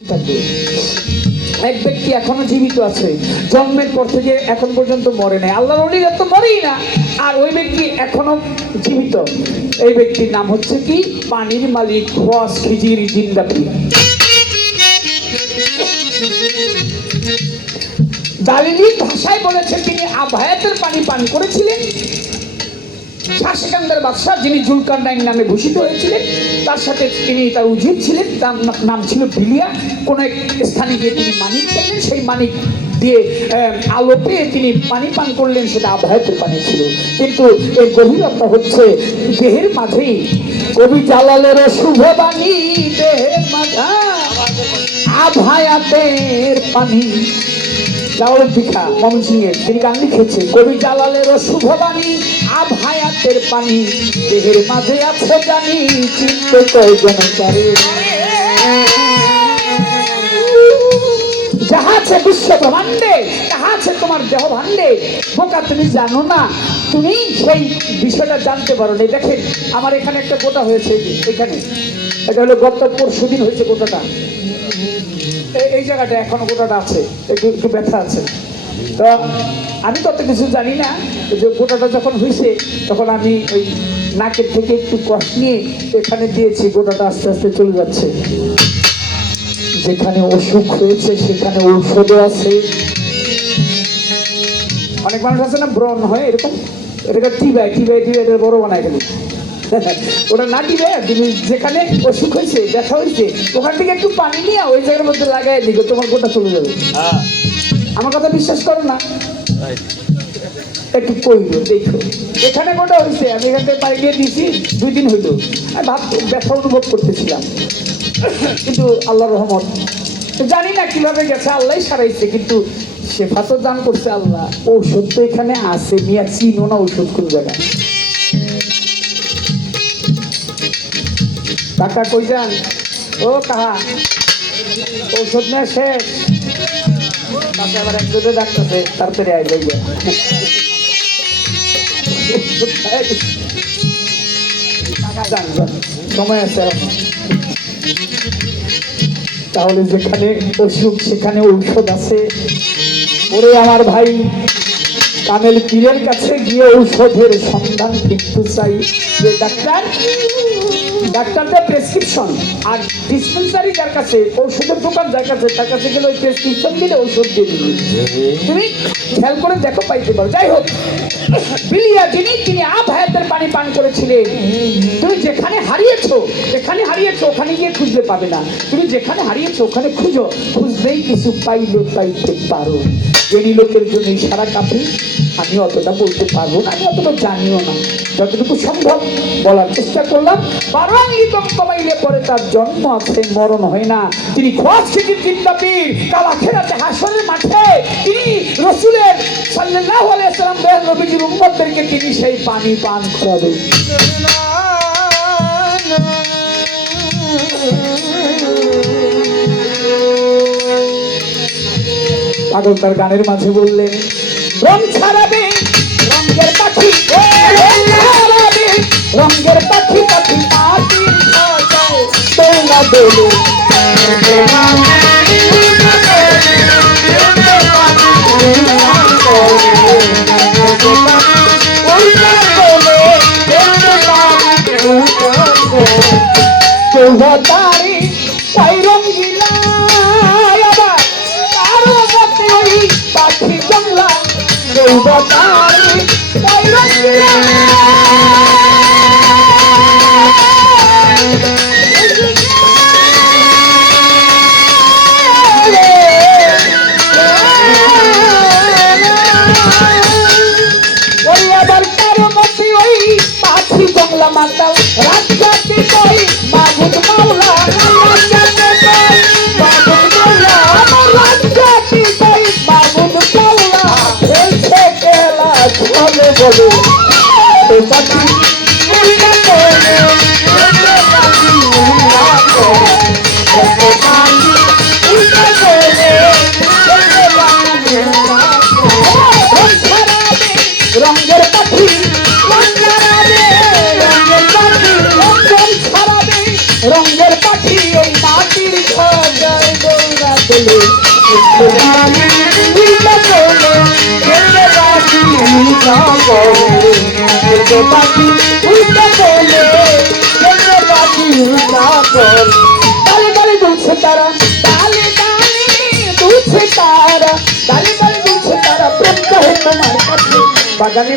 এক ব্যক্তি এখনো জীবিত আছে, জন্মের পর থেকে এখন পর্যন্ত মরে নাই। আল্লাহর ওলিরা তো মরেই না, আর ওই ব্যক্তি এখনো জীবিত। এই ব্যক্তির নাম হচ্ছে কি? পানির মালিক খোয়াস খিজির জিন্দাপি। দালিলি ভাষায় বলেছে তিনি আভায়াতের পানি পান করেছিলেন। শাহ সিকান্দার বাদশাহ যিনি জুলকারনাইন নামে ভূষিত হয়েছিলেন, তার সাথে তিনি তার উজির ছিলেন, তার নাম ছিল বিলিয়া। কোন এক স্থানে গিয়ে তিনি মানিক পাইলেন, সেই মানিক দিয়ে আলো পেয়ে তিনি পানি পান করলেন, সেটা আভায়াতের পানি ছিল। কিন্তু এর গভীরতা হচ্ছে দেহের মাঝেই। কবি জালালের শুভ বাণী দেহের মাঝা আভায়াতের পানি। তিনি গান লিখেছে, কবি জালালের শুভবাণী আভায়াতের পানি, দেহের মাঝে আছে জানি চিনতে কয়জন পারে। যাহা আছে বিশ্ব ব্রহ্মাণ্ডে, তাহা আছে তোমার দেহ ভাণ্ডে। বোকা, তুমি জানো না, তুমি সেই বিষয়টা জানতে পারো না। দেখেন, আমার এখানে একটা গোটা হয়েছে, এখানে এটা হলো গত পরশুদিন হয়েছে গোটাটা। এই জায়গাটা এখনো গোটাটা আছে, একটু ব্যথা আছে। তো আমি তত কিছু জানি না, যে গোটাটা যখন হয়েছে তখন আমি ওই নাকের থেকে একটু কষ্ট নিয়ে এখানে দিয়েছি, গোটাটা আস্তে আস্তে চলে যাচ্ছে। যেখানে অসুখ হয়েছে সেখানে ঔষধও আছে। অনেক মানুষ আছে না, ব্রণ হয় এরকম, এটাকে টিবাই এটা বড় বানায় গেল। ওটা না দিবে, তুমি যেখানে অসুখ হয়েছে, ব্যথা হয়েছে, ওখান থেকে একটু পানি নিয়ে ওই জায়গার মধ্যে লাগাই দিবে, তোমার গোটা চলে যাবে। আমার কথা বিশ্বাস করো না, একটু কইলো দেখো। এখানে গোটা হয়েছে, আমি এখান থেকে পানি দিয়ে দিয়েছি, 2 দিন হইলো। আমি ব্যথা অনুভব করতেছিলাম, কিন্তু আল্লাহর রহমত, জানি না কিভাবে গেছে, আল্লাহ সারাইছে। কিন্তু শেফা তো দান করছে আল্লাহ। ঔষধ তো এখানে আছে, মিয়া চিনো না ঔষধ কোন জায়গায়। কাকা কই যান? ও কাহা, ঔষধ নেই শেষ। তাতে আবার একজনে ডাক্তারছে, তাড়াতাড়ি আয় যাইবে। সময় আছে এখন। তাহলে যেখানে অসুখ সেখানে ঔষধ আছে। ওরে আমার ভাই, কামেল পীরের কাছে গিয়ে ঔষধের সন্ধান কিন্তু চাই। যে ডাক্তারদের প্রেসক্রিপশন আর ডিসপেন্সারি যার কাছে, ঔষধের দোকান যার কাছে, তার কাছে গেলে ওই প্রেসক্রিপশন দিলে ঔষধ দিয়ে দিবি। তুমি খেয়াল করে দেখো, পাইতে পারো। যাই হোক, বিলিয়া তিনি আভায়াতের পানি পান করেছিলেন। তুমি যেখানে হারিয়েছো ওখানে গিয়ে খুঁজলে পাবে না। তুমি যেখানে হারিয়েছো ওখানে খুঁজো, খুঁজলেই কিছু পাইতে পারো। জ্ঞানী লোকের জন্য সারা কাপি। আমি অতটা বলতে পারবো না, আমি অতটা জানিও না, যতটুকু সম্ভব বলার চেষ্টা করলাম। বারাঙ্গিতম কমাইলে পরে তার জন্ম আছে, মরণ হয় না। তিনি খোয়াস খিজির জিন্দাপীর, কাল আখিরাতে হাসরের মাঠে তিনি রাসূলের সাল্লাল্লাহু আলাইহি ওয়াসাল্লাম নবীজির উম্মতদেরকে তিনি সেই পানি পান করাবেন। পাগল তার গানের মাঝে বললেন, রং ছাড়াবে রঙের পাখি, রঙের পাখি পাখি পাখি দৌড়া দৌড়ে চৌধারি তাই রঙ্গিলা পাখি জংলা চৌধারি তাই রঙ্গিলা। উল্টা করে দেখো পাখি উল্টা করে দেখো পাখি উল্টা করে ডালে ডালে দুলছে তারা ডালে ডালে দুলছে তারা ডালে ডালে দুলছে তারা প্রেম করে তোমার কাছে বাগানে